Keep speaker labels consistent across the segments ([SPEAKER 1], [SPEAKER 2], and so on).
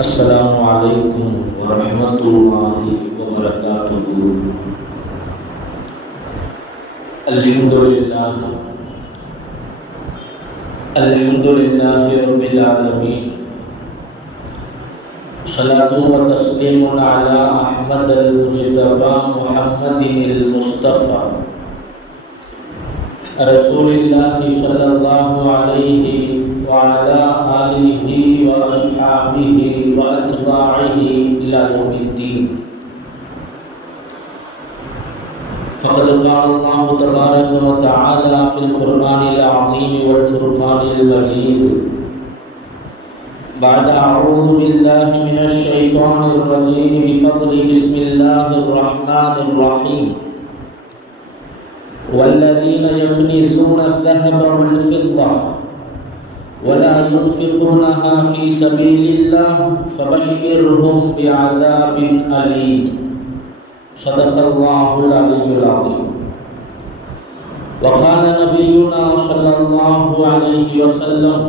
[SPEAKER 1] السلام عليكم ورحمة الله وبركاته. الحمد لله. الحمد لله رب العالمين. صلاة وتسليم على أحمد المجتبى محمد المصطفى. رسول الله صلى الله عليه وعلى آله وأصحابه وأتباعه إلى يوم الدين. فقد قال الله تبارك وتعالى في القرآن العظيم والفرقان المجيد. بعد أعوذ بالله من الشيطان الرجيم بفضل بسم الله الرحمن الرحيم. والذين يكنزون الذهب والفضة ولا ينفقونها في سبيل الله فبشرهم بعذاب أليم. صدق الله العلي العظيم. وقال نبينا صلى الله عليه وسلم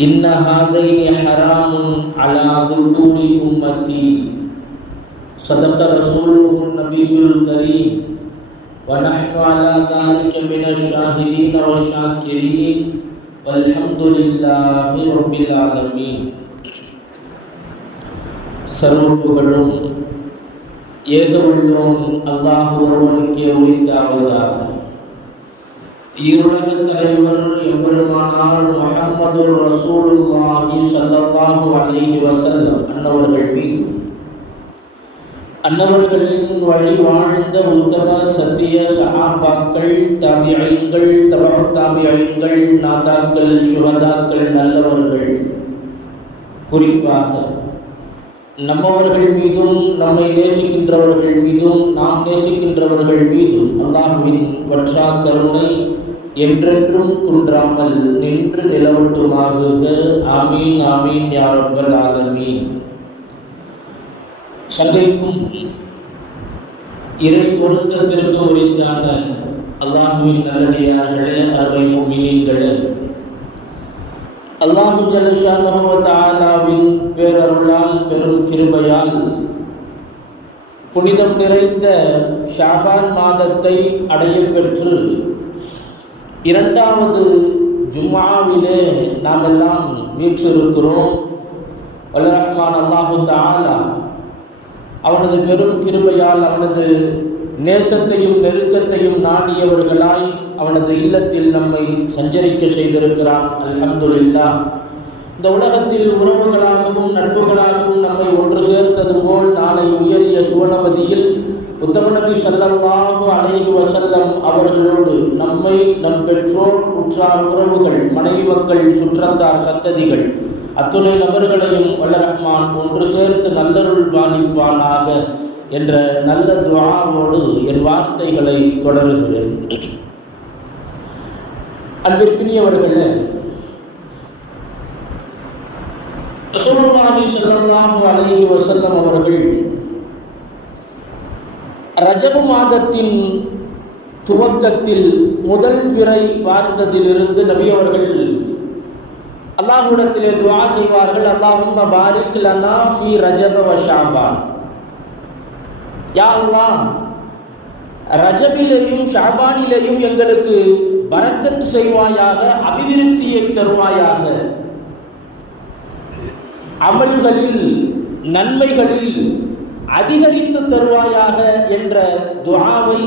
[SPEAKER 1] إن هذين حرام على ذكور أمتي. صدق رسوله النبي الكريم. ونحن على ذلك من الشاهدين والشاكرين. والحمد لله رب العالمين சர்வ புகழும் ஏக உள்ளோம் அல்லாஹ் ஒருவனுக்கே உரித்தாவதாக ஈருலக தலைவர் எம்பெருமானார் முஹம்மது ரசூலுல்லாஹி ஸல்லல்லாஹு அலைஹி வஸல்லம் அன்னவர்கள் மீது அன்னவர்களின் வழி வாழ்ந்த உத்தம சத்திய சஹாபாக்கள் தாபியங்கள் தபா தாபியங்கள் நாதாக்கள் சுகதாக்கள் நல்லவர்கள். குறிப்பாக நம்மவர்கள் மீதும் நம்மை நேசிக்கின்றவர்கள் மீதும் நாம் நேசிக்கின்றவர்கள் மீதும் அல்லாஹுவின் வற்றா கருணை என்றென்றும் குன்றாமல் நின்று நிலவட்டுமாக ஆமீன் ஆமீன் யாரப்பல் ஆலமீன். சங்கைக்கும் இறை பொருத்தத்திற்கு உரித்தான அல்லாஹுவின் நல்லடியார்களே அருமை முமினீன்களே. அல்லாஹு ஜலஷானவின் பேரருளால் பெரும் கிருபையால் புனிதம் நிறைந்த ஷாபான் மாதத்தை அடைய பெற்று இரண்டாவது ஜும்மாவிலே நாம் எல்லாம் வீற்றிருக்கிறோம். வல்லரஹ்மான் அல்லாஹு தாலா அவனது பெரும் கிருபையால் அவனது நேசத்தையும் நெருக்கத்தையும் நாடியவர்களாய் அவனது இல்லத்தில் நம்மை சஞ்சரிக்க செய்திருக்கிறான். அல்ஹம்துலில்லா. இந்த உலகத்தில் உறவுகளாகவும் நட்புகளாகவும் நம்மை ஒன்று சேர்த்தது போல் நாளை உயரிய சுவனபதியில் உத்தமநபி சல்லல்லாஹு அலைஹி வசல்லம் அவர்களோடு நம்மை நம் பெற்றோர் உற்றார் உறவுகள் மனைவி மக்கள் சுற்றத்தார் சந்ததிகள் அத்துணை நபர்களையும் வல்ல ரஹ்மான் ஒன்று சேர்த்து நல்லருள் பாதிப்பானாக என்ற நல்ல துவாவோடு என் வார்த்தைகளை தொடருகிறேன். அன்பிற்கினியவர்களே ரசூலுல்லாஹி ஸல்லல்லாஹு அலைஹி வஸல்லம் அவர்கள் ரஜபு மாதத்தின் துவக்கத்தில் முதல் பிறை பார்த்ததிலிருந்து நபி அவர்கள் அல்லாஹுடத்திலே துவா செய்வார்கள் அல்லாஹும் பாரிக் லனா ஃபி ரஜப வ ஷாபான். யா அல்லாஹ் ரஜபிலேயும் ஷாபானிலேயும் எங்களுக்கு பரக்கத் செய்வாயாக அபிவிருத்தியை தருவாயாக. அமல்களில் நன்மைகளில் அதிகரித்து தருவாயாக என்ற துவாவை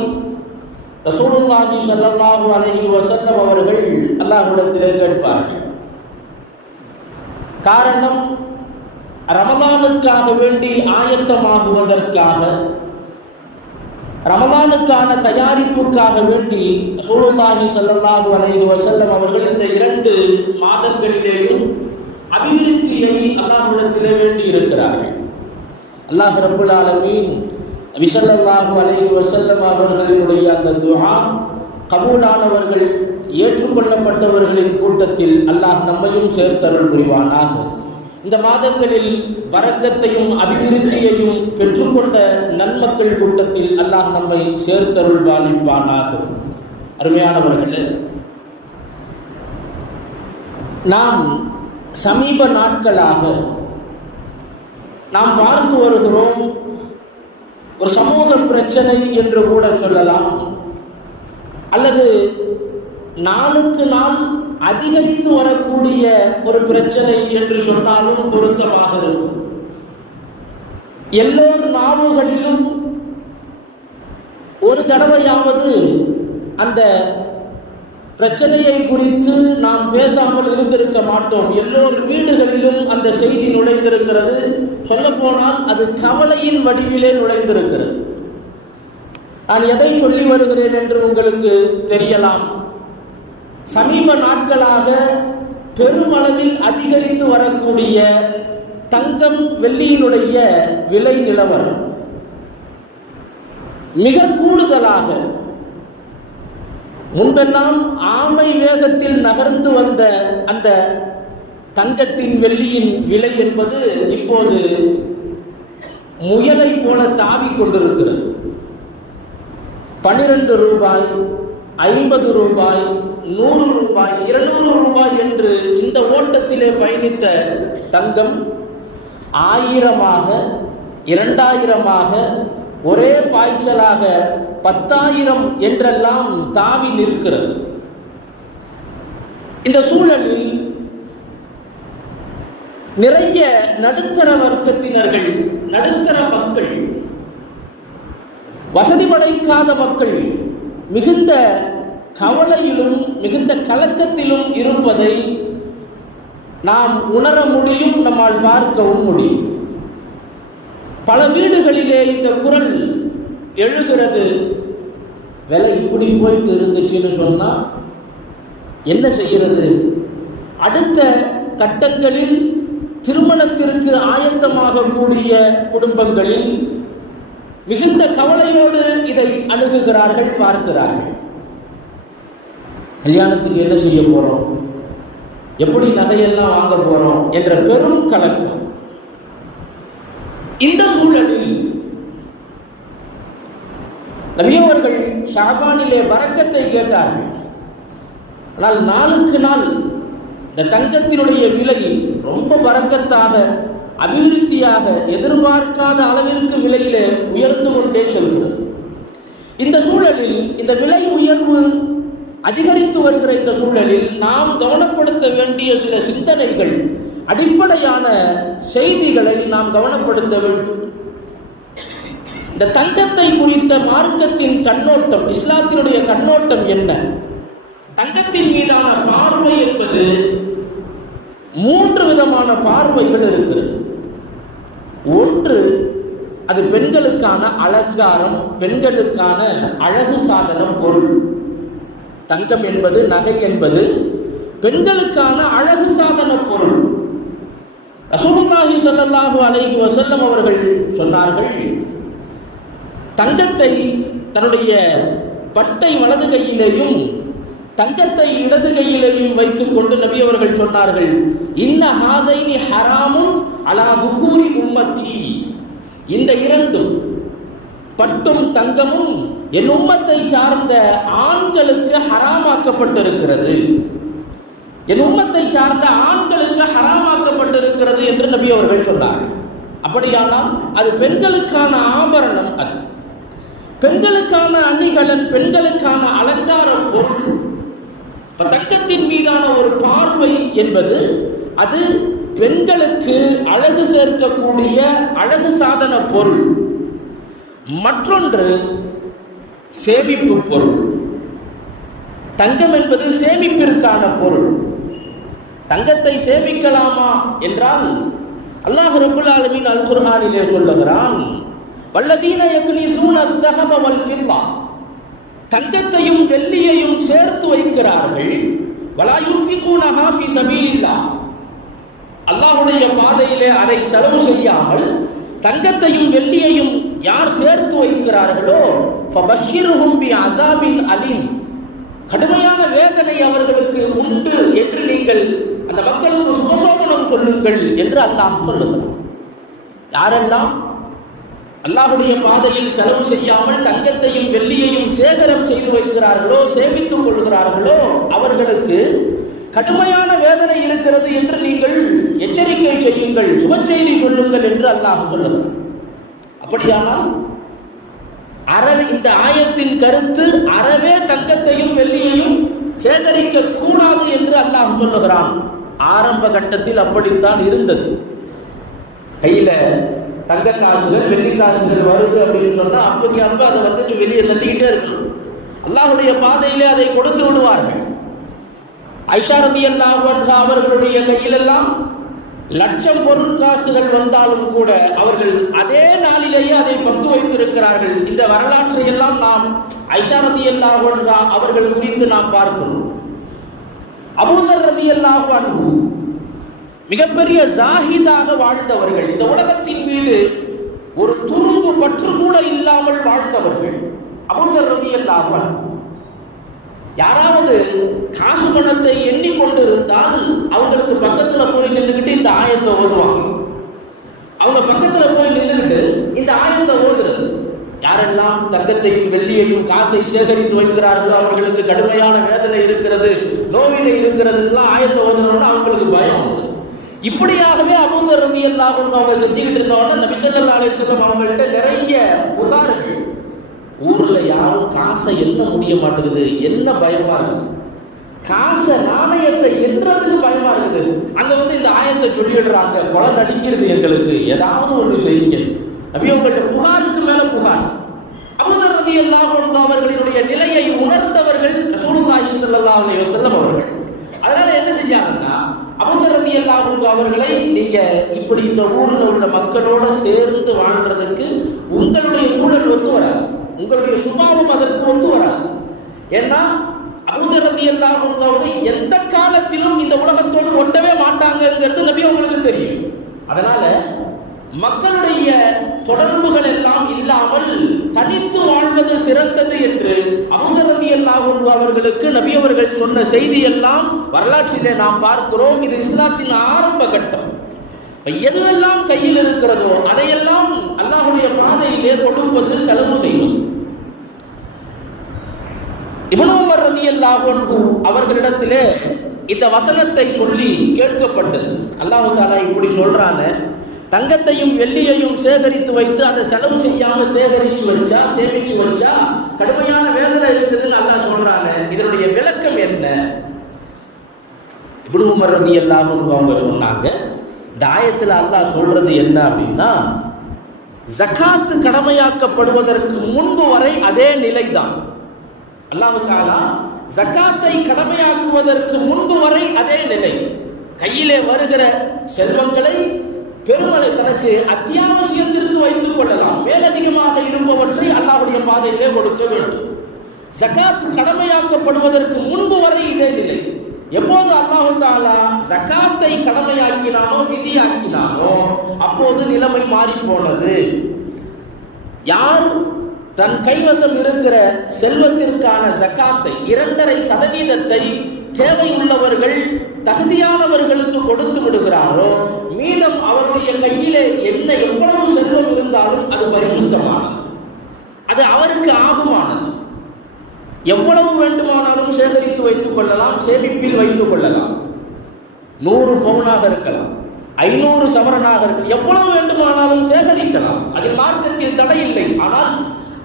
[SPEAKER 1] ரசூலுல்லாஹி சல்லாஹூ அலஹி வசல்லம் அவர்கள் அல்லாஹுடத்திலே கேட்பார்கள். காரணம் ரமலானுக்காக வேண்டி ஆயத்தமாகுவதற்காக ரமலானுக்கான தயாரிப்புக்காக வேண்டி சூழலாகி செல்லல்லாஹு அலைஹி வசல்லம் அவர்கள் இந்த இரண்டு மாதங்களிலேயும் அபிவிருத்தியை அல்லாஹ்விடத்திலே வேண்டி இருக்கிறார்கள் அல்லாஹ் ரபுல் ஆலமீன் விசல்லாஹு அலைஹி வசல்லம் அவர்களினுடைய அந்த துஹா கபூலானவர்கள் ஏற்றுக்கொள்ளப்பட்டவர்களின் கூட்டத்தில் அல்லாஹ் நம்மையும் சேர்த்தருள் புரிவானாக. இந்த மாதங்களில் வரக்கத்தையும் அபிவிருத்தியையும் பெற்றுக்கொண்ட நன்மக்கள் கூட்டத்தில் அல்லாஹ் நம்மை சேர்த்தருள் பாலிப்பானாக. அருமையானவர்களே நாம் சமீப நாட்களாக நாம் பார்த்து வருகிறோம் ஒரு சமூக பிரச்சனை என்று கூட சொல்லலாம் அல்லது நாளுக்கு நாள் அதிகரித்து வரக்கூடிய ஒரு பிரச்சனை என்று சொன்னாலும் பொருத்தமாக இருக்கும். எல்லோர் நாவுகளிலும் ஒரு தடவையாவது அந்த பிரச்சனையை குறித்து நாம் பேசாமல் இருந்திருக்க மாட்டோம். எல்லோர் வீடுகளிலும் அந்த செய்தி நுழைந்திருக்கிறது. சொல்லப்போனால் அது கவலையின் வடிவிலே நுழைந்திருக்கிறது. நான் எதை சொல்லி வருகிறேன் என்று உங்களுக்கு தெரியலாம். சமீப நாட்களாக பெருமளவில் அதிகரித்து வரக்கூடிய தங்கம் வெள்ளியினுடைய விலை நிலவரம். மிக கூடுதலாக முன்பெல்லாம் ஆமை வேகத்தில் நகர்ந்து வந்த அந்த தங்கத்தின் வெள்ளியின் விலை என்பது இப்போது முயலை போல தாவிக் கொண்டிருக்கிறது. பனிரெண்டு ரூபாய் ஐம்பது ரூபாய் நூறு ரூபாய் இருநூறு ரூபாய் என்று இந்த ஓட்டத்திலே பயணித்த தங்கம் ஆயிரமாக இரண்டாயிரமாக ஒரே பாய்ச்சலாக பத்தாயிரம் என்றெல்லாம் தாவி நிற்கிறது. இந்த சூழலில் நிறைய நடுத்தர வர்க்கத்தினர்கள் நடுத்தர மக்கள் வசதி படைக்காத மக்கள் மிகுந்த கவலையிலும் மிகுந்த கலக்கத்திலும் இருப்பதை நாம் உணர முடியும் நம்மால் பார்க்கவும் முடியும். பல வீடுகளிலே இந்த குரல் எழுகிறது. விலை இப்படி போயிட்டு இருந்துச்சுன்னு சொன்னால் என்ன செய்கிறது? அடுத்த கட்டங்களில் திருமணத்திற்கு ஆயத்தமாக கூடிய குடும்பங்களில் மிகுந்த கவலையோடு இதை அணுகுகிறார்கள் பார்க்கிறார்கள். கல்யாணத்துக்கு என்ன செய்ய போகிறோம் எப்படி நகையெல்லாம் வாங்க போகிறோம் என்ற பெரும் கலக்கம். இந்த சூழலில் நபியவர்கள் ஷாபானிலே பறக்கத்தை கேட்டார்கள். ஆனால் நாளுக்கு நாள் இந்த தங்கத்தினுடைய விலை ரொம்ப பறக்கத்தாக அபிவிருத்தியாக எதிர்பார்க்காத அளவிற்கு விலையிலே உயர்ந்து கொண்டே செல்கிறது. இந்த சூழலில் இந்த விலை உயர்வு அதிகரித்து வருகிற இந்த சூழலில் நாம் கவனப்படுத்த வேண்டிய சில சிந்தனைகள் அடிப்படையான செய்திகளை நாம் கவனப்படுத்த வேண்டும். இந்த தங்கத்தை குறித்த மார்க்கத்தின் கண்ணோட்டம் இஸ்லாத்தினுடைய கண்ணோட்டம் என்ன? தங்கத்தின் மீதான பார்வை என்பது மூன்று விதமான பார்வைகள் இருக்கிறது. ஒன்று அது பெண்களுக்கான அலங்காரம் பெண்களுக்கான அழகு சாதனம் பொருள். தங்கம் என்பது நகை என்பது பெண்களுக்கான அழகு சாதன பொருள். ரசூலுல்லாஹி சொல்லல்லாஹு அலைஹி வசல்லம் அவர்கள் சொன்னார்கள் தங்கத்தை தன்னுடைய பட்டை வலது கையிலேயும் தங்கத்தை இடது கையிலேயும் வைத்துக் கொண்டு நபி அவர்கள் சொன்னார்கள் இன்ன ஹாதைனி ஹராமும் அலா துகூரி உம்மத்தி. இந்த இரண்டும் பட்டும் தங்கமும் என் உம்மத்தை சார்ந்த ஆண்களுக்கு ஹராமாக்கப்பட்டிருக்கிறது. என் உம்மத்தை சார்ந்த ஆண்களுக்கு ஹராமாக்கப்பட்டிருக்கிறது என்று நபி அவர்கள் சொன்னார் அப்படியானால் அது பெண்களுக்கான ஆபரணம் அது. பெண்களுக்கான அணிகலன் பெண்களுக்கான அலங்கார பொருள் இப்ப தங்கத்தின் மீதான ஒரு பார்வை என்பது அது பெண்களுக்கு அழகு சேர்க்கக்கூடிய அழகு சாதன பொருள். மற்றொன்று சேமிப்பு பொருள். தங்கம் என்பது சேமிப்பிற்கான பொருள். தங்கத்தை சேமிக்கலாமா என்றால் அல்லாஹ் ரபுல் ஆலமின் அல் குர்ஹானிலே சொல்லுகிறான் வல்லதீன யக்னிசூன தஹப வல் ஃபில்லா. தங்கத்தையும் வெள்ளியையும் சேர்த்து வைக்கிறார்கள். வலா யுன்ஃபிகூனஹா ஃபீ சபீலில்லாஹ். அல்லாஹ்வுடைய பாதையிலே அதை செலவு செய்யாமல் தங்கத்தையும் வெள்ளியையும் யார் சேர்த்து வைக்கிறார்களோ ஃபபஷ்ஷிர்ஹும் பி கடுமையான வேதனை அவர்களுக்கு உண்டு என்று நீங்கள் அந்த மக்களுக்கு சுபசோபனம் சொல்லுங்கள் என்று அல்லாஹ் சொல்லுகிறார் யாரெல்லாம் அல்லாஹுடைய பாதையில் செலவு செய்யாமல் தங்கத்தையும் வெள்ளியையும் சேகரம் செய்து வைக்கிறார்களோ சேமித்துக் கொள்கிறார்களோ அவர்களுக்கு கடுமையான வேதனை இருக்கிறது என்று நீங்கள் எச்சரிக்கை செய்யுங்கள் சுபச்செய்தி சொல்லுங்கள் என்று அல்லாஹ் சொல்லுகிறார் அப்படியானால் அறவே இந்த ஆயத்தின் கருத்து அறவே தங்கத்தையும் வெள்ளியையும் சேகரிக்க கூடாது என்று அல்லாஹ் சொல்லுகிறான். ஆரம்ப கட்டத்தில் அப்படித்தான் இருந்தது. கையில தங்க காசுகள் வெள்ளி காசுகள் வருது அப்படின்னு சொன்னா அப்படி அப்ப அதை வந்துட்டு வெளியே தட்டிக்கிட்டே இருக்கணும். அல்லாஹுடைய பாதையிலே அதை கொடுத்து விடுவார்கள். ஐஷாரதி அல்லாஹ் அவர்களுடைய கையிலெல்லாம் லட்சம் பொருட்காசுகள் வந்தாலும் கூட அவர்கள் அதே நாளிலேயே அதை பங்கு வைத்திருக்கிறார்கள். இந்த வரலாற்றை எல்லாம் நாம் ஐஷாரதி அல்லாஹ் அவர்கள் குறித்து நாம் பார்க்கிறோம். அபூதர் ரதி அல்லாஹ் மிகப்பெரிய ஜாஹிதாக வாழ்ந்தவர்கள். இந்த உலகத்தின் மீது ஒரு துரும்பு பற்று கூட இல்லாமல் வாழ்ந்தவர்கள். அபூதர் ரதி அல்லாஹ் யாராவது காசு பணத்தை எண்ணிக்கொண்டு இருந்தால் அவங்களுக்கு பக்கத்துல போய் நின்றுக்கிட்டு இந்த ஆயத்தை ஓதுவாங்க அவங்க பக்கத்துல போய் நின்றுக்கிட்டு இந்த ஆயத்தை ஓதுறது யாரெல்லாம் தங்கத்தையும் வெள்ளியையும் காசை சேகரித்து வைக்கிறார்களோ அவர்களுக்கு கடுமையான வேதனை இருக்கிறது நோயிலை இருக்கிறதுலாம் ஆயத்தை ஓதுனோம்னா அவங்களுக்கு பயம் வருது. இப்படியாகவே அபூதர் ரவி அல்லாஹ் அவங்க செஞ்சுக்கிட்டு இருந்தவொடனே நபிசல்லா அலிஸ்லம் அவங்கள்ட்ட நிறைய புகார்கள் ஊர்ல யாரும் காசை எண்ண முடிய மாட்டேங்குது. என்ன பயமா இருக்குது? காசை நாணயத்தை எண்றதுக்கு பயமா இருக்குது. அங்க வந்து இந்த ஆயத்தை சொல்லிடுறாங்க. கொலை நடிக்கிறது எங்களுக்கு. ஏதாவது ஒன்று செய்யுங்க. அப்படி உங்கள்கிட்ட புகாருக்கு மேல புகார். அமுதரதி ரதி அல்லாஹ் அவர்களினுடைய நிலையை உணர்ந்தவர்கள் சூழ்நாயி ஸல்லல்லாஹு அலைஹி வஸல்லம் அவர்கள். அதனால என்ன செஞ்சாங்கன்னா அபூதர் ரதி அவர்களை நீங்க இப்படி இந்த ஊர்ல உள்ள மக்களோட சேர்ந்து வாழ்றதுக்கு உங்களுடைய சூழல் ஒத்து வராது. உங்களுடைய சுபாவம் அதற்கு ஒத்து வராது. ஏன்னா அபூதரதி அல்லாஹ் எந்த காலத்திலும் இந்த உலகத்தோடு ஒட்டவே மாட்டாங்கங்கிறது நபி உங்களுக்கு தெரியும். அதனால மக்களுடைய தொடர்புகள் எல்லாம் இல்லாமல் தனித்து வாழ்வது சிறந்தது என்று அபூதரதி அல்லாஹ் அவர்களுக்கு நபி அவர்கள் சொன்ன செய்தி எல்லாம் வரலாற்றிலே நாம் பார்க்கிறோம். இது இஸ்லாத்தின் ஆரம்ப கட்டம். எதுவெல்லாம் கையில் இருக்கிறதோ அதையெல்லாம் அல்லாஹுடைய பாதையிலே கொடுப்பது செலவு செய்வது. இபனோமர் ரதி அல்லாஹு அவர்களிடத்திலே இந்த வசனத்தை சொல்லி கேட்கப்பட்டது. அல்லாஹு தாலா இப்படி சொல்றாங்க தங்கத்தையும் வெள்ளியையும் சேகரித்து வைத்து அதை செலவு செய்யாம சேகரிச்சு வச்சா சேமிச்சு வச்சா கடுமையான வேதனை இருக்குதுன்னு அல்லாஹ் சொல்றாங்க. இதனுடைய விளக்கம் என்ன? இப்னு உமர் ரதி அல்லாஹ் அவங்க சொன்னாங்க இந்த ஆயத்தில் அல்லாஹ் சொல்றது என்ன அப்படின்னா ஜகாத்து கடமையாக்கப்படுவதற்கு முன்பு வரை அதே நிலைதான். அல்லாஹு தாலா ஜகாத்தை கடமையாக்குவதற்கு முன்பு வரை அதே நிலை. கையிலே வருகிற செல்வங்களை பெருமளை தனக்கு அத்தியாவசியத்திற்கு வைத்துக் கொள்ளலாம். மேலதிகமாக இருப்பவற்றை அல்லாவுடைய பாதையிலே கொடுக்க வேண்டும். ஜக்காத் கடமையாக்கப்படுவதற்கு முன்பு வரை இதே நிலை. எப்போது அல்லாஹு தாலா ஜக்காத்தை கடமையாக்கினானோ விதியாக்கினானோ அப்போது நிலைமை மாறி போனது யார் தன் கைவசம் இருக்கிற செல்வத்திற்கான ஜக்காத்தை இரண்டரை சதவீதத்தை தேவையுள்ளவர்கள் தகுதியானவர்களுக்கு கொடுத்து விடுகிறாரோ மீதம் அவருடைய கையிலே என்ன எவ்வளவு செல்வம் இருந்தாலும் அது பரிசுத்தமானது. அது அவருக்கு ஆகுமானது. எவ்வளவு வேண்டுமானாலும் சேகரித்து வைத்துக் கொள்ளலாம் சேமிப்பில் வைத்துக் கொள்ளலாம். நூறு பவுனாக இருக்கலாம் ஐநூறு சவரனாக இருக்கலாம் எவ்வளவு வேண்டுமானாலும் சேகரிக்கலாம். அதில் மார்க்கத்தில் தடை இல்லை ஆனால்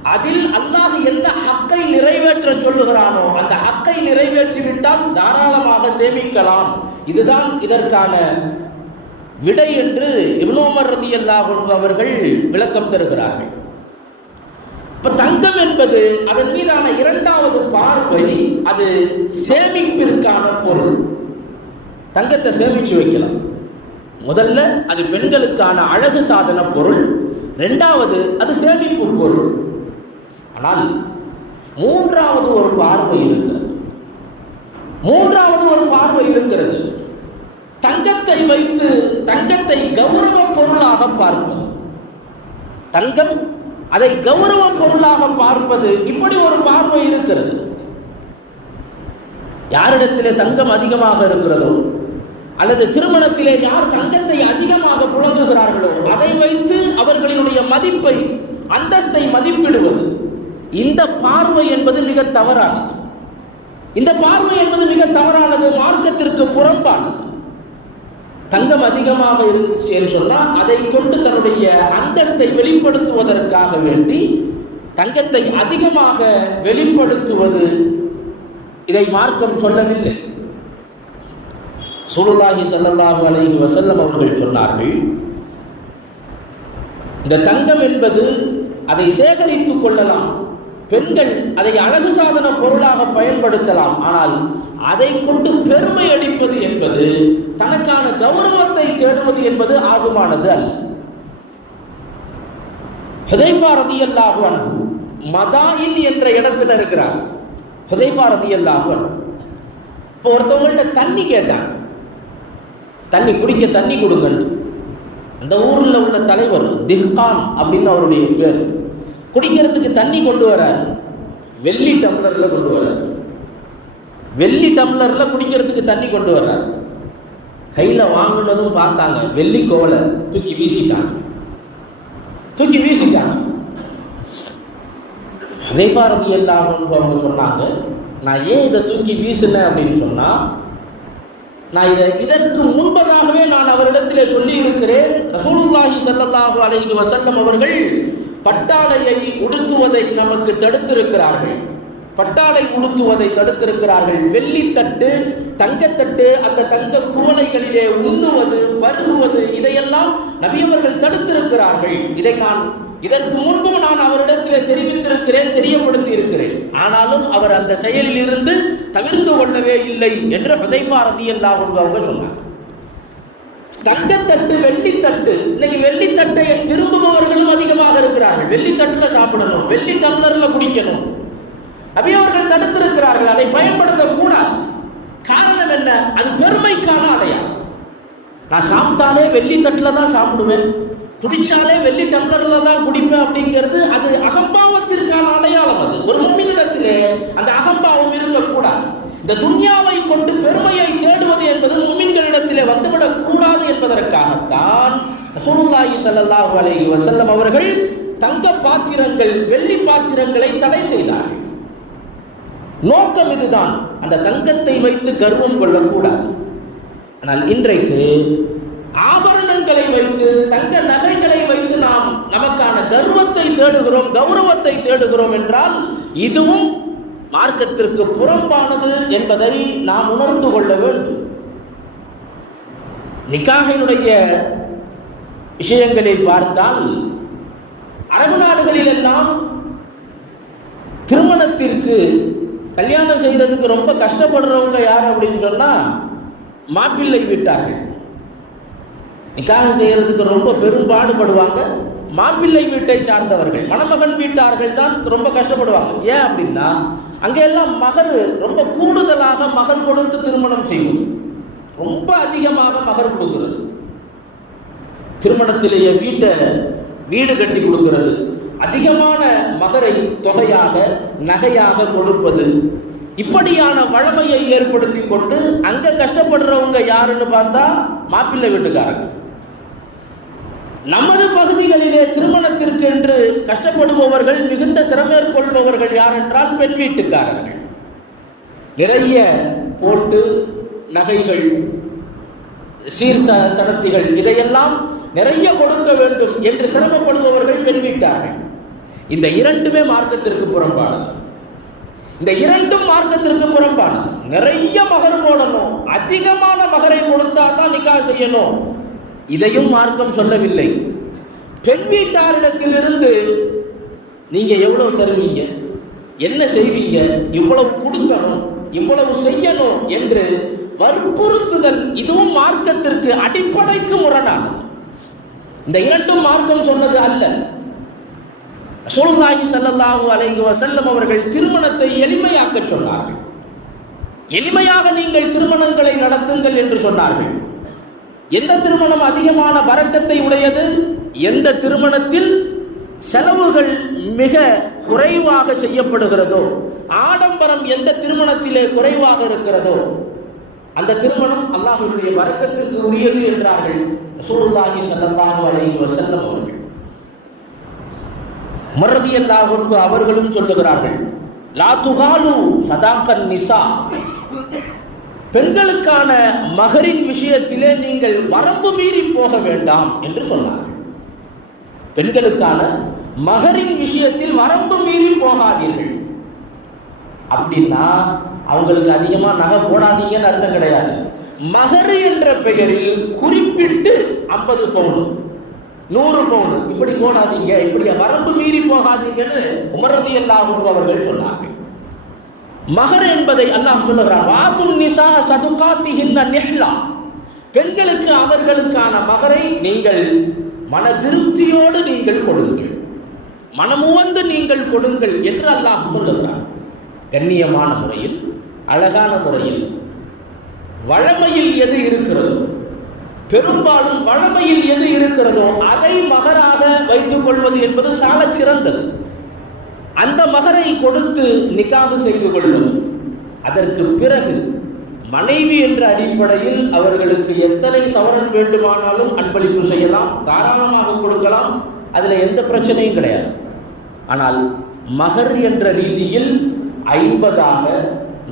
[SPEAKER 1] அதில் அல்லாஹ் எந்த ஹக்கை நிறைவேற்ற சொல்லுகிறானோ அந்த ஹக்கை நிறைவேற்றிவிட்டால் தாராளமாக சேமிக்கலாம். இதுதான் இதற்கான விடை என்று இவ்வளோமர் ரதி அல்லாஹ் அவர்கள் விளக்கம் தருகிறார்கள். இப்போ தங்கம் என்பது அதன் மீதான இரண்டாவது பார்வை அது சேமிப்பிற்கான பொருள். தங்கத்தை சேமிச்சு வைக்கலாம். முதல்ல அது பெண்களுக்கான அழகு சாதன பொருள். ரெண்டாவது அது சேமிப்பு பொருள். ஆனால் மூன்றாவது ஒரு பார்வை இருக்கிறது. மூன்றாவது ஒரு பார்வை இருக்கிறது. தங்கத்தை வைத்து தங்கத்தை கௌரவ பொருளாக பார்ப்பது. தங்கம் அதை கௌரவ பொருளாக பார்ப்பது இப்படி ஒரு பார்வை இருக்கிறது. யாரிடத்திலே தங்கம் அதிகமாக இருக்கிறதோ அல்லது திருமணத்திலே யார் தங்கத்தை அதிகமாக புழங்குகிறார்களோ அதை வைத்து அவர்களினுடைய மதிப்பை அந்தஸ்தை மதிப்பிடுவது. இந்த பார்வை என்பது மிக தவறானது. இந்த பார்வை என்பது மிக தவறானது மார்க்கத்திற்கு புறம்பானது. தங்கம் அதிகமாக இருந்துச்சு என்று சொன்னால் அதை கொண்டு தன்னுடைய அந்தஸ்தை வெளிப்படுத்துவதற்காக வேண்டி தங்கத்தை அதிகமாக வெளிப்படுத்துவது இதை மார்க்கம் சொல்லவில்லை. சுருல்லாஹி ஸல்லல்லாஹு அலைஹி வசல்லம் அவர்கள் சொன்னார்கள் இந்த தங்கம் என்பது அதை சேகரித்துக் கொள்ளலாம். பெண்கள் அதை அழகு சாதன பொருளாக பயன்படுத்தலாம். ஆனால் அதை கொண்டு பெருமை அடிப்பது என்பது தனக்கான கௌரவத்தை தேடுவது என்பது ஆகுமானது அல்ல. ஹுதைஃபா ரதி அல்லாஹுவன் மதாயில் என்ற இடத்துல இருக்கிறார். ஹுதைஃபா ரதி அல்லாஹுவன் இப்போ ஒருத்தவங்கள்ட்ட தண்ணி கேட்டான் தண்ணி குடிக்க தண்ணி கொடுங்கன்னு. அந்த ஊரில் உள்ள தலைவர் திஹ்கான் அப்படின்னு அவருடைய பேர். குடிக்கிறதுக்கு தண்ணி கொண்டு வரார். வெள்ளி டம்ளரில் கொண்டு வரார். வெள்ளி டம்ளரில் குடிக்கிறதுக்கு தண்ணி கொண்டு வர்றார். கையில் வாங்கினதும் பார்த்தாங்க வெள்ளி கோவலை தூக்கி வீசிட்டாங்க. தூக்கி வீசிட்டாங்க. ஹதைஃபா ரதி அவங்க சொன்னாங்க நான் ஏன் இதை தூக்கி வீசினேன்? அப்படின்னு சொன்னால் நான் இதை இதற்கு முன்பதாகவே நான் அவரிடத்திலே சொல்லி இருக்கிறேன் ரசூலுல்லாஹி சல்லாஹூ அலைஹி வசல்லம் அவர்கள் பட்டாடையை உடுத்துவதை நமக்கு தடுத்திருக்கிறார்கள். பட்டாடை உடுத்துவதை தடுத்திருக்கிறார்கள். வெள்ளித்தட்டு தங்கத்தட்டு அந்த தங்க குவளைகளிலே உண்ணுவது பருகுவது இதையெல்லாம் நபியவர்கள் தடுத்திருக்கிறார்கள். இதை நான் இதற்கு முன்பும் நான் அவரிடத்தில் தெரிவித்திருக்கிறேன் தெரியப்படுத்தி இருக்கிறேன் ஆனாலும் அவர் அந்த செயலில் இருந்து தவிர்த்து கொள்ளவே இல்லை என்று ஹுதைஃபா ரதியல்லாஹு அவங்க சொன்னார். தங்கத்தட்டு வெள்ளித்தட்டு. இன்னைக்கு வெள்ளித்தட்டை விரும்புபவர்களும் அதிகமாக இருக்கிறார்கள். வெள்ளித்தட்டுல சாப்பிடணும் வெள்ளி டம்ளர்ல குடிக்கணும். அவை அவர்கள் தடுத்திருக்கிறார்கள் அதை பயன்படுத்தக்கூடாது. காரணம் என்ன? அது பெருமைக்கான அடையாளம் நான் சாப்பிட்டாலே வெள்ளி தட்டில் தான் சாப்பிடுவேன். குடிச்சாலே வெள்ளி டம்ளர்ல தான் குடிப்பேன் அப்படிங்கிறது அது அகம்பாவத்திற்கான அடையாளம் அது. ஒரு முமினிடத்திலே அந்த அகம்பாவம் இருக்கக்கூடாது. இந்த துன்யாவை கொண்டு பெருமையை தேடுவது இடத்திலே வந்துவிடக் கூடாது என்பதற்காகத்தான் ரசூலுல்லாஹி ஸல்லல்லாஹு அலைஹி வசல்லம் அவர்கள் தங்க பாத்திரங்கள் வெள்ளி பாத்திரங்களை தடை செய்தார்கள். நோக்கம் இதுதான். அந்த தங்கத்தை வைத்து கர்வம் கொள்ளக்கூடாது. ஆனால் இன்றைக்கு ஆபரணங்களை வைத்து தங்க நகைகளை வைத்து நாம் நமக்கான கர்வத்தை தேடுகிறோம் கௌரவத்தை தேடுகிறோம் என்றால் இதுவும் மார்க்கத்திற்கு புறம்பானது என்பதை நாம் உணர்ந்து கொள்ள வேண்டும். நிக்காகினுடைய விஷயங்களை பார்த்தால் அரபு நாடுகளிலெல்லாம் திருமணத்திற்கு கல்யாணம் செய்கிறதுக்கு ரொம்ப கஷ்டப்படுறவங்க யார் அப்படின்னு சொன்னால் மாப்பிள்ளை வீட்டார்கள். நிக்காக செய்கிறதுக்கு ரொம்ப பெரும் பாடுபடுவாங்க மாப்பிள்ளை வீட்டை சார்ந்தவர்கள் மணமகன் வீட்டார்கள் தான் ரொம்ப கஷ்டப்படுவாங்க. ஏன் அப்படின்னா அங்கே எல்லாம் மகர் ரொம்ப கூடுதலாக மகர் கொடுத்து திருமணம் செய்வது. ரொம்ப அதிகமாக மகர் கொடுக்கிறது. திருமணத்திலேயே வீட்டை வீடு கட்டி கொடுக்கிறது. அதிகமான மகரை தொகையாக நகையாக கொடுப்பது. இப்படியான வழமையை ஏற்படுத்தி கொண்டு அங்க கஷ்டப்படுறவங்க யாருன்னு பார்த்தா மாப்பிள்ளை வீட்டுக்காரங்க. நமது பகுதிகளிலே திருமணத்திற்கு என்று கஷ்டப்படுபவர்கள் மிகுந்த சிரமேற்கொள்பவர்கள் யார் என்றால் பெண் வீட்டுக்காரர்கள். நிறைய போட்டு நகைகள் சீர் ச- சடத்திகள் இதையெல்லாம் நிறைய கொடுக்க வேண்டும் என்று சிரமப்படுபவர்கள் பெண்விட்டார்கள் இந்த இரண்டுமே மார்க்கத்திற்கு புறம்பானது. இந்த இரண்டும் மார்க்கத்திற்கு புறம்பானது. நிறைய மகர் போடணும். அதிகமான மகரை கொடுத்தா தான் நிக்கா செய்யணும். இதையும் மார்க்கம் சொல்லவில்லை. பெண் வீட்டாரிடத்திலிருந்து நீங்க எவ்வளவு தருவீங்க? என்ன செய்வீங்க? இவ்வளவு கொடுக்கணும். இவ்வளவு செய்யணும் என்று வற்புறுத்துதல் இதுவும் மார்க்கத்திற்கு அடிப்படைக்கு முரணானது. இந்த இரண்டும் மார்க்கம் சொன்னது அல்ல. ரசூலுல்லாஹி ஸல்லல்லாஹு அலைஹி வசல்லம் அவர்கள் திருமணத்தை எளிமையாக்க சொன்னார்கள். எளிமையாக நீங்கள் திருமணங்களை நடத்துங்கள் என்று சொன்னார்கள். எந்த திருமணம் அதிகமான வரக்கத்தை உடையது? எந்த திருமணத்தில் செலவுகள் மிக குறைவாக செய்யப்படுகிறதோ ஆடம்பரம் எந்த திருமணத்திலே குறைவாக இருக்கிறதோ அந்த திருமணம் அல்லாஹுடைய வர்க்கத்திற்கு உரியது என்றார்கள் ரசூலுல்லாஹி சல்லாஹு அலைஹி வசல்லம் அவர்கள். மறதி அல்லாஹ் அவர்களும் சொல்லுகிறார்கள் லாத்துகாலு சதாக்கன் நிசா. பெண்களுக்கான மகரின் விஷயத்திலே நீங்கள் வரம்பு மீறி போக வேண்டாம் என்று சொன்னார்கள். பெண்களுக்கான மகரின் விஷயத்தில் வரம்பு மீறி போகாதீர்கள். அப்படின்னா அவங்களுக்கு அதிகமாக நகை போடாதீங்கன்னு அர்த்தம் கிடையாது. மகர் என்ற பெயரில் குறிப்பிட்டு ஐம்பது பவுன் நூறு பவுன் இப்படி போடாதீங்க இப்படி வரம்பு மீறி போகாதீங்கன்னு உமரதி அல்லாஹும் அவர்கள் சொன்னார்கள். மகர் என்பதை அல்லாஹ் சொல்லுகிறார் வாத்தும் நிசா சதுகாத்திகின்ன நெஹ்லா. பெண்களுக்கு அவர்களுக்கான மகரை நீங்கள் மன திருப்தியோடு நீங்கள் கொடுங்கள். மனமுவந்து நீங்கள் கொடுங்கள் என்று அல்லாஹ் சொல்லுகிறார் கண்ணியமான முறையில் அழகான முறையில் வழமையில் எது இருக்கிறதோ பெரும்பாலும் வழமையில் எது இருக்கிறதோ அதை மகராக வைத்துக் கொள்வது என்பது சால சிறந்தது. அந்த மகரை கொடுத்து நிக்காக செய்து கொள்வது. அதற்கு பிறகு மனைவி என்ற அடிப்படையில் அவர்களுக்கு எத்தனை சவரன் வேண்டுமானாலும் அன்பளிப்பு செய்யலாம் தாராளமாக கொடுக்கலாம் அதில் எந்த பிரச்சனையும் கிடையாது. ஆனால் மகர் என்ற ரீதியில் ஐம்பதாக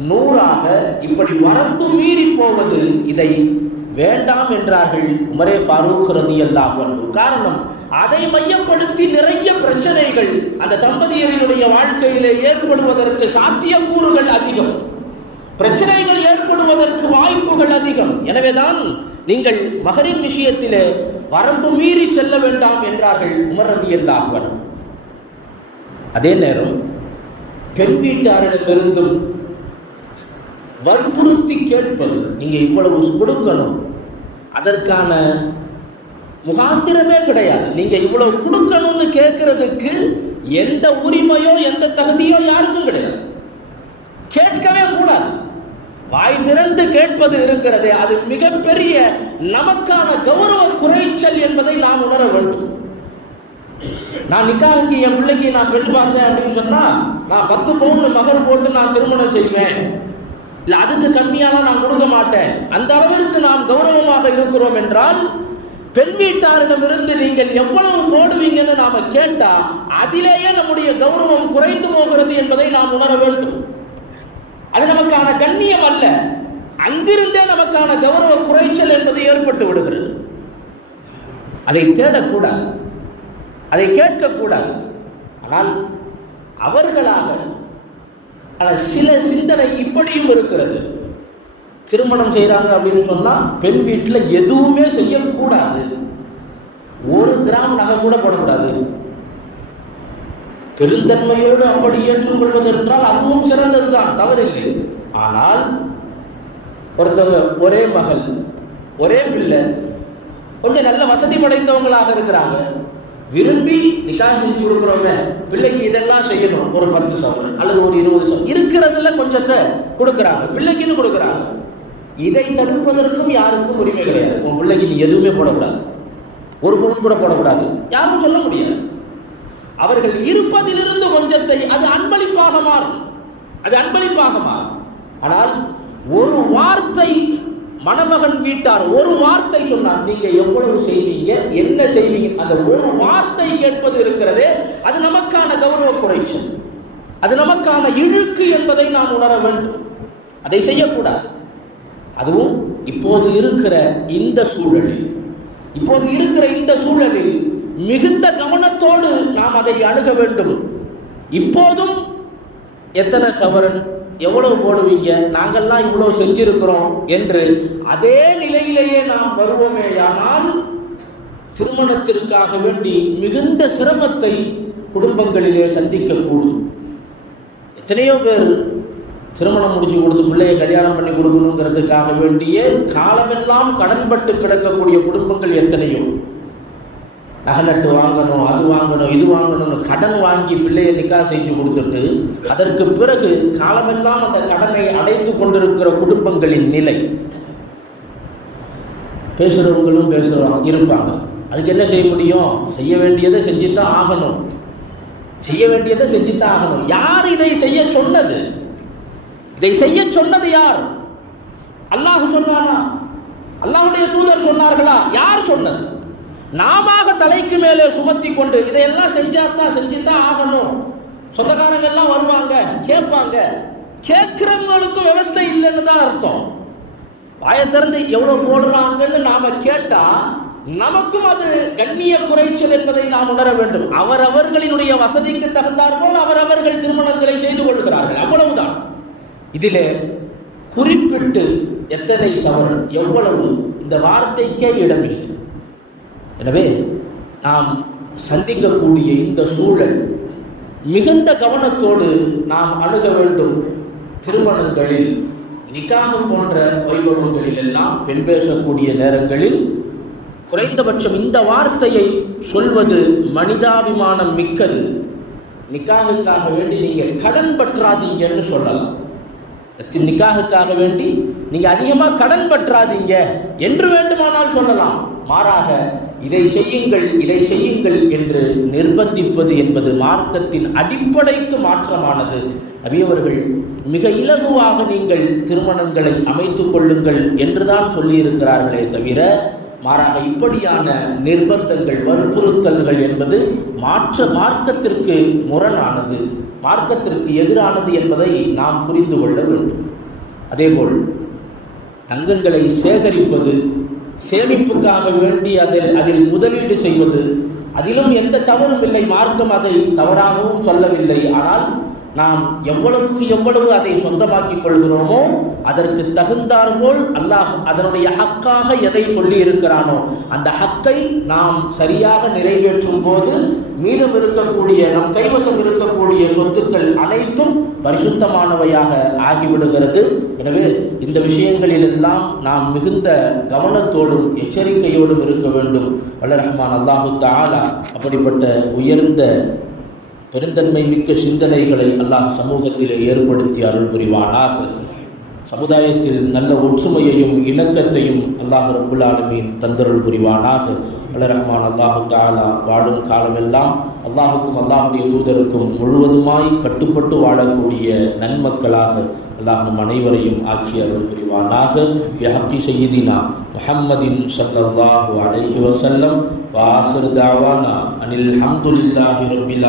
[SPEAKER 1] நூறாக இப்படி வரம்பு மீறி போவது இதை வேண்டாம் என்றார்கள் உமரே ஃபாரூக் ரதி அல்லாஹ் காரணம் அதை மையப்படுத்தி நிறைய பிரச்சனைகள் அந்த தம்பதியரினுடைய வாழ்க்கையிலே ஏற்படுவதற்கு சாத்தியக்கூறுகள் அதிகம். பிரச்சனைகள் ஏற்படுவதற்கு வாய்ப்புகள் அதிகம். எனவேதான் நீங்கள் மகரின் விஷயத்திலே வரம்பு மீறி செல்ல வேண்டாம் என்றார்கள் உமர் ரதி அல்லாஹ் அதே நேரம் பெண் வீட்டாரிடமிருந்தும் வற்புறுத்தி கேட்பது. நீங்கள் இவ்வளவு கொடுக்கணும். அதற்கான முகாந்திரமே கிடையாது. நீங்கள் இவ்வளவு கொடுக்கணும்னு கேட்கறதுக்கு எந்த உரிமையோ எந்த தகுதியோ யாருக்கும் கிடையாது. கேட்கவே கூடாது. வாய் திறந்து கேட்பது இருக்கிறதே. அது மிகப்பெரிய நமக்கான கௌரவ குறைச்சல் என்பதை நாம் உணர வேண்டும். நான் நிக்காவுக்கு என் பிள்ளைக்கு நான் பெண் பார்த்தேன் அப்படின்னு சொன்னா நான் பத்து பவுன் மகர் போட்டு நான் திருமணம் செய்வேன். இல்லை அதுக்கு கம்மியாலாம் நான் கொடுக்க மாட்டேன். அந்த அளவிற்கு நாம் கௌரவமாக இருக்கிறோம் என்றால் பெண் வீட்டாரிடமிருந்து நீங்கள் எவ்வளவு போடுவீங்கன்னு நாம கேட்டா அதிலேயே நம்முடைய கௌரவம் குறைந்து போகிறது என்பதை நாம் உணர வேண்டும். அது நமக்கான கண்ணியம் அல்ல. அங்கிருந்தே நமக்கான கௌரவ குறைச்சல் என்பது ஏற்பட்டு விடுகிறது. அதை தேடக்கூடாது. அதை கேட்கக்கூடாது. ஆனால் அவர்களாக ஆனால் சில சிந்தனை இப்படியும் இருக்கிறது. திருமணம் செய்கிறாங்க அப்படின்னு சொன்னால் பெண் வீட்டில் எதுவுமே செய்யக்கூடாது. ஒரு கிராம் நகை கூட போடக்கூடாது. பெருந்தன்மையோடு அப்படி ஏற்றுக்கொள்வது என்றால் அதுவும் சிறந்தது தான் தவறில்லை. ஆனால் ஒருத்தவங்க ஒரே மகள் ஒரே பிள்ளை கொஞ்சம் நல்ல வசதி படைத்தவங்களாக இருக்கிறாங்க. விரும்பி நிக்கா செஞ்சு கொடுக்குறவங்க பிள்ளைக்கு இதெல்லாம் செய்யணும். ஒரு பத்து சவரன் அல்லது ஒரு இருபது சவரன் இருக்கிறதுல கொஞ்சத்தை கொடுக்குறாங்க. பிள்ளைக்குன்னு கொடுக்குறாங்க. இதை தடுப்பதற்கும் யாருக்கும் உரிமை கிடையாது. உன் பிள்ளைக்கு நீ எதுவுமே போடக்கூடாது. ஒரு பொருள் கூட போடக்கூடாது. யாரும் சொல்ல முடியாது. அவர்கள் இருப்பதிலிருந்து கொஞ்சத்தை அது அன்பளிப்பாக மாறும். அது அன்பளிப்பாக மாறும். ஆனால் ஒரு வார்த்தை மணமகன் வீட்டார் ஒரு வார்த்தை சொன்னார் நீங்க எவ்வளவு செய்வீங்க? என்ன செய்வீங்க? அந்த ஒரு வார்த்தை கேட்பது இருக்கிறதே அது நமக்கான கௌரவ குறைச்சல். அது நமக்கான இழுக்கு என்பதை நாம் உணர வேண்டும். அதை செய்யக்கூடாது. அதுவும் இப்போது இருக்கிற இந்த சூழலில். இப்போது இருக்கிற இந்த சூழலில் மிகுந்த கவனத்தோடு நாம் அதை அணுக வேண்டும். இப்போதும் எத்தனை சவரன் எவ்வளவு போடுவீங்க? நாங்கள்லாம் இவ்வளவு செஞ்சிருக்கிறோம் என்று அதே நிலையிலேயே நாம் வருவோமேயானால் திருமணத்திற்காக வேண்டி மிகுந்த சிரமத்தை குடும்பங்களிலே சந்திக்கக்கூடும். எத்தனையோ பேர் திருமணம் முடிச்சு கொடுத்து பிள்ளையை கல்யாணம் பண்ணி கொடுக்கணுங்கிறதுக்காக வேண்டிய காலமெல்லாம் கடன்பட்டு கிடக்கக்கூடிய குடும்பங்கள் எத்தனையோ? நகலட்டு வாங்கணும் அது வாங்கணும் இது வாங்கணும்னு கடன் வாங்கி பிள்ளையை நிக்கா செஞ்சு கொடுத்துட்டு அதற்கு பிறகு காலமெல்லாம் அந்த கடனை அடைத்து கொண்டிருக்கிற குடும்பங்களின் நிலை. பேசுகிறவங்களும் பேசுகிறோம் இருப்பாங்க. அதுக்கு என்ன செய்ய முடியும்? செய்ய வேண்டியதை செஞ்சுத்தான் ஆகணும். செய்ய வேண்டியதை செஞ்சுத்தான் ஆகணும். யார் இதை செய்ய சொன்னது? இதை செய்ய சொன்னது யார்? அல்லாஹ் சொன்னானா? அல்லாஹுடைய தூதர் சொன்னார்களா? யார் சொன்னது? நாம தலைக்கு மேலே சுமத்தி கொண்டு இதையெல்லாம் செஞ்சாதான் செஞ்சுதான் ஆகணும். சொந்தக்காரங்க எல்லாம் வருவாங்க கேட்பாங்க. கேட்கிறவங்களுக்கும் விவஸ்தை இல்லைன்னு தான் அர்த்தம். வாயை திறந்து எவ்வளவு போடுறாங்கன்னு நாம கேட்டா நமக்கும் அது கண்ணிய குறைச்சல் என்பதை நாம் உணர வேண்டும். அவரவர்களினுடைய வசதிக்கு தகுந்தார்கள் அவரவர்கள் திருமணங்களை செய்து கொள்கிறார்கள். அவ்வளவுதான். இதிலே குறிப்பிட்டு எத்தனை சவரன்? எவ்வளவு? இந்த வார்த்தைக்கே இடமில்லை. எனவே நாம் சந்திக்கக்கூடிய இந்த சூழல் மிகுந்த கவனத்தோடு நாம் அணுக வேண்டும். திருமணங்களில் நிக்காகம் போன்ற வைபவங்களில் எல்லாம் பெண் பேசக்கூடிய நேரங்களில் குறைந்தபட்சம் இந்த வார்த்தையை சொல்வது மனிதாபிமானம் மிக்கது. நிக்காகுக்காக வேண்டி நீங்கள் கடன் பற்றாதீங்கன்னு சொல்லலாம். நிக்காகுக்காக வேண்டி நீங்கள் அதிகமாக கடன் பற்றாதீங்க என்று வேண்டுமானால் சொல்லலாம். மாறாக இதை செய்யுங்கள் இதை செய்யுங்கள் என்று நிர்பந்திப்பது என்பது மார்க்கத்தின் அடிப்படைக்கு மாற்றமானது. அவியவர்கள் மிக இலகுவாக நீங்கள் திருமணங்களை அமைத்துக் கொள்ளுங்கள் என்றுதான் சொல்லியிருக்கிறார்களே தவிர மாறாக இப்படியான நிர்பந்தங்கள் வற்புறுத்தல்கள் என்பது மாற்ற மார்க்கத்திற்கு முரணானது. மார்க்கத்திற்கு எதிரானது என்பதை நாம் புரிந்து கொள்ள வேண்டும். அதேபோல் தங்கங்களை சேகரிப்பது சேமிப்புக்காக வேண்டி அதில் அதில் முதலீடு செய்வது. அதிலும் எந்த தவறும் இல்லை. மார்க்கம் அதை தவறாகவும் சொல்லவில்லை. ஆனால் நாம் எவ்வளவுக்கு எவ்வளவு அதை சொந்தமாக்கிக் கொள்கிறோமோ அதற்கு தகுந்தார்போல் அல்லாஹ் அதனுடைய ஹக்காக எதை சொல்லி இருக்கிறானோ அந்த ஹக்கை நாம் சரியாக நிறைவேற்றும் போது மீதம் இருக்கக்கூடிய நம் கைவசம் இருக்கக்கூடிய சொத்துக்கள் அனைத்தும் பரிசுத்தமானவையாக ஆகிவிடுகிறது. எனவே இந்த விஷயங்களிலெல்லாம் நாம் மிகுந்த கவனத்தோடும் எச்சரிக்கையோடும் இருக்க வேண்டும். வல்ல ரஹ்மான் அல்லாஹு தாலா அப்படிப்பட்ட உயர்ந்த பெருந்தன்மை மிக்க சிந்தனைகளை அல்லாஹ் சமூகத்திலே ஏற்படுத்தி அருள் புரிவானாக. சமுதாயத்தில் நல்ல ஒற்றுமையையும் இணக்கத்தையும் அல்லாஹ் ரபுல் தந்தருள் புரிவானாக. அல்ல ரஹ்மான் அல்லாஹு தாலா வாழும் காலமெல்லாம் அல்லாஹுக்கும் அல்லாஹுடைய தூதருக்கும் முழுவதுமாய் கட்டுப்பட்டு வாழக்கூடிய நன்மக்களாக அல்லாஹ் நம் அனைவரையும் ஆட்சி அருள் புரிவானாக. யஹப்பி செய்தினா முஹம்மதின் ஸல்லல்லாஹு அலைஹி வசல்லம் வாசர் தாவானா அனில் ஹம்துலில்லாஹி ரப்பில்